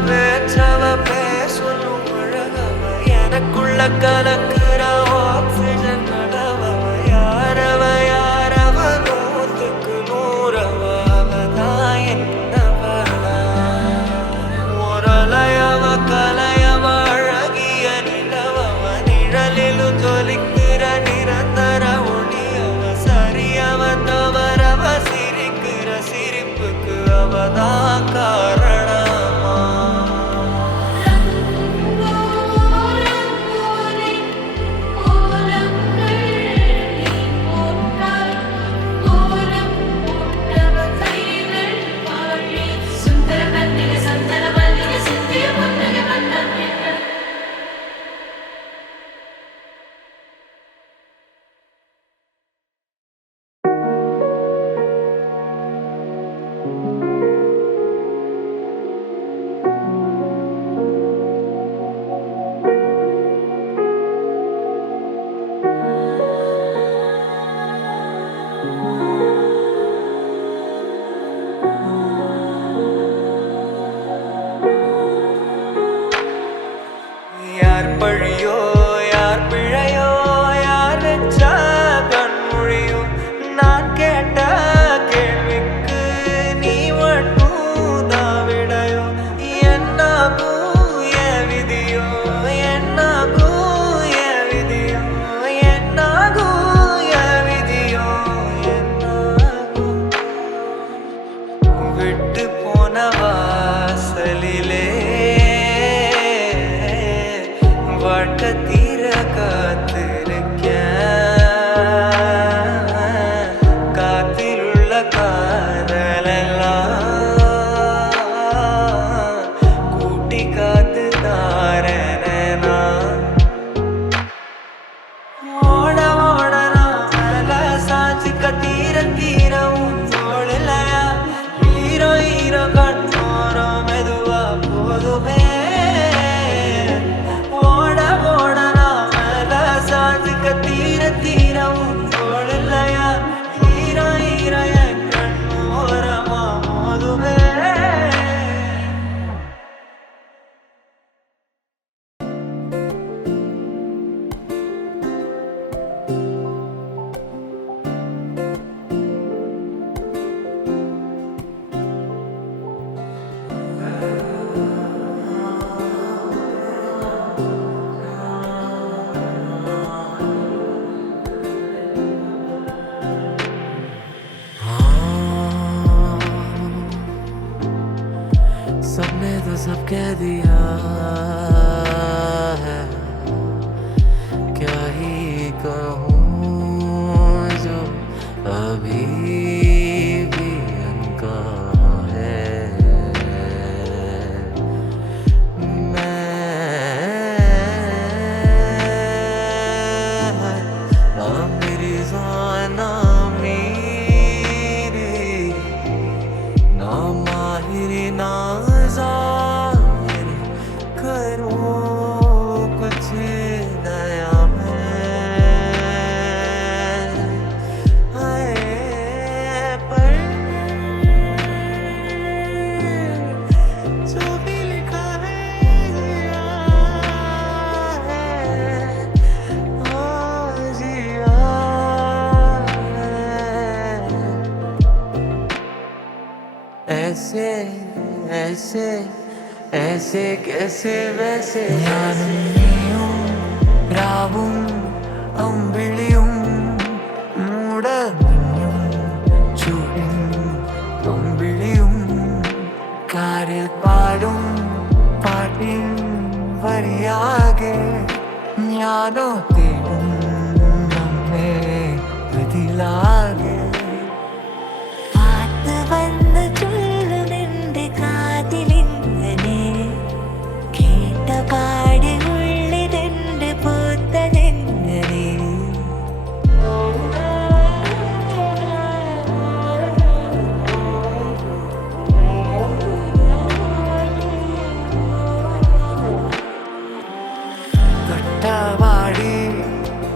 பேச்சவ பேசணும் அழகவ எனக்குள்ள கலக்குற ஆக்சிஜன் நடவவ யாரவ நூத்துக்கு நூறவ அவதான் என்னவளா ஒரலையவ கலையவ அழகிய நிலவவ நிழலிலும் ஜொலிக்கிற நிரந்தர ஒளியவ சரியவ தவறவ சிரிக்கிற சிரிப்புக்கு அவதான் காரணம் सब कह दिया है, क्या ही कहूँ जो अभी भी उनका है। ना मेरी जान ना मेरी, ना माहिर ना जाहिर, करूँ कुछ नया मैं। पर जो भी लिखा है आज ऐसे ऐसे ऐसे कैसे वैसे ഞാനും രാവും അമ്പിളിയും മൂടമഞ്ഞും ചൂടിൻ അമ്പിളിയും കാറിൽ പാടും പാട്ടിൻ വരിയാകെ ഞാനോ തേടും നമ്മെ ഇതിലാകെ പാടി ഉള്ളിതെന്റെ പൂത്തതെങ്ങനെ തൊട്ടവാടി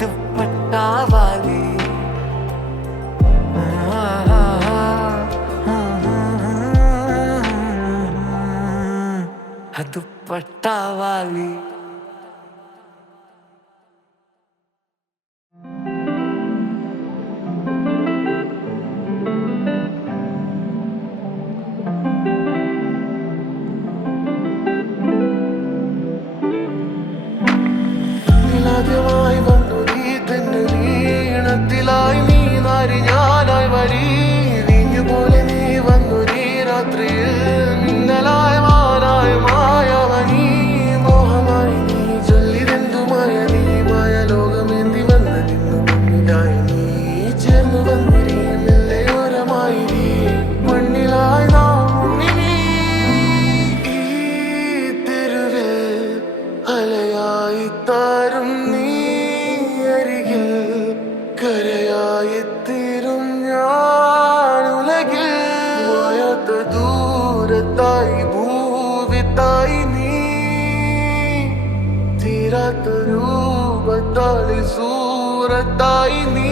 ദുപ്പട്ടാവാലി दुपट्टावाली। വന്നു നീ തന്നെ നീണത്തിലായി നീ നാരിഞ്ഞാലായി വരി വീഞ്ഞു പോലെ നീ വന്നു നീ രാത്രിയിൽ മിന്നലായി മാറായി മായവനീ മോഹമായി നീ ചൊല്ലിതെന്തുമായ നീ മായ ലോകമേന്തി വന്ന നിന്നു മുന്നിലായി നീ ചേർന്നു വന്നിരി മെല്ലയോരമായി നീ മണ്ണിലായി നാം മുന്നിനി ഈ തെരുവിൽ അലയായി താരും നീ അരികിൽ കരയായി തീരും ഞാൻ ഉലകിൽ മായാത്ത ദൂരത്തായി ഭൂവിത്തായി നീ തീരാത്ത രൂപത്തായി സൂറത്തായി നീ